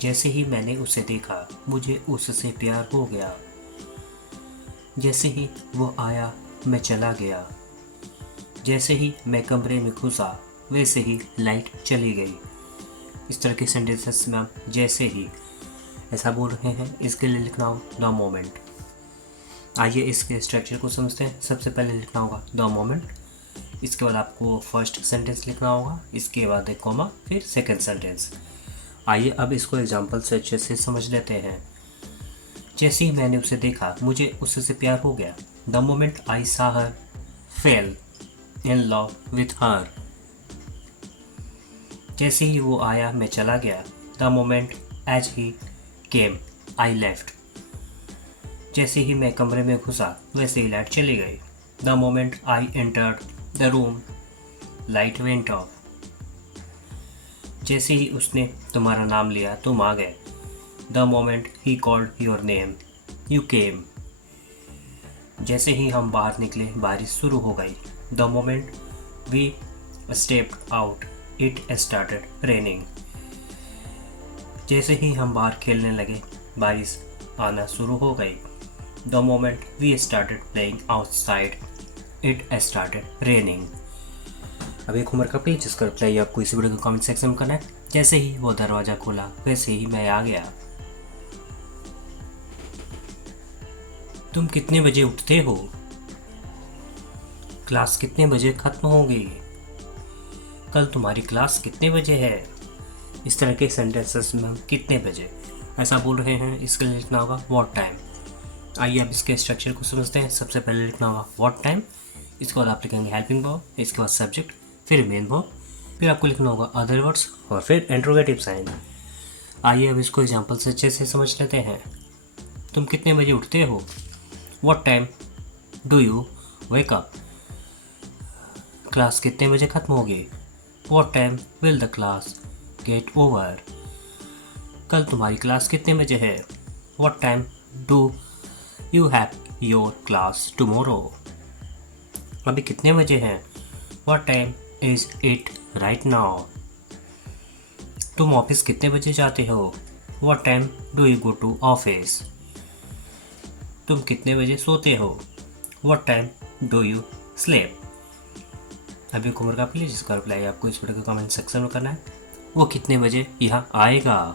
जैसे ही मैंने उसे देखा मुझे उससे प्यार हो गया। जैसे ही वो आया मैं चला गया। जैसे ही मैं कमरे में घुसा वैसे ही लाइट चली गई। इस तरह के सेंटेंसेस में आप जैसे ही ऐसा बोल रहे हैं, इसके लिए लिखना हो द मोमेंट। आइए इसके स्ट्रक्चर को समझते हैं। सबसे पहले लिखना होगा द मोमेंट, इसके बाद आपको फर्स्ट सेंटेंस लिखना होगा, इसके बाद एक कॉमा, फिर सेकंड सेंटेंस। आइए अब इसको एग्जांपल से अच्छे से समझ लेते हैं। जैसे ही मैंने उसे देखा मुझे उससे प्यार हो गया। The moment I saw her fell in love with her. जैसे ही वो आया मैं चला गया। The moment as he came I left. जैसे ही मैं कमरे में घुसा वैसे ही लाइट चली गई। The moment I entered the room light went off. जैसे ही उसने तुम्हारा नाम लिया तुम आ गए। The moment he called your name you came. जैसे ही हम बाहर निकले बारिश शुरू हो गई। The moment we stepped out it started raining. जैसे ही हम बाहर खेलने लगे बारिश आना शुरू हो गई। The moment we started playing outside it started raining. अब एक होमवर्क का पेज जिसका रिप्लाई आपको इस वीडियो के कमेंट सेक्शन में करना है। जैसे ही वो दरवाज़ा खोला वैसे ही मैं आ गया। तुम कितने बजे उठते हो? क्लास कितने बजे खत्म होगी? कल तुम्हारी क्लास कितने बजे है? इस तरह के सेंटेंसेस में हम कितने बजे ऐसा बोल रहे हैं, इसके लिए लिखना होगा व्हाट टाइम। आइए अब इसके स्ट्रक्चर को समझते हैं। सबसे पहले लिखना होगा व्हाट टाइम, इसके बाद आप लिखेंगे हेल्पिंग वर्ब, इसके बाद सब्जेक्ट, फिर मेन वर्ब, फिर आपको लिखना होगा अदर वर्ड्स और फिर इंट्रोगेटिव साइन। आइए अब इसको एग्जाम्पल से अच्छे से समझ लेते हैं। तुम कितने बजे उठते हो? What time do you wake up? Class कितने बजे खत्म होगी? What time will the class get over? कल तुम्हारी क्लास कितने बजे है? What time do you have your class tomorrow? अभी कितने बजे हैं? What time is it right now? तुम ऑफिस कितने बजे जाते हो? What time do you go to office? तुम कितने बजे सोते हो? What time do you sleep? अभी होमवर्क का प्लीज जिसका रिप्लाई आपको इस वीडियो के कमेंट सेक्शन में करना है। वो कितने बजे यहाँ आएगा?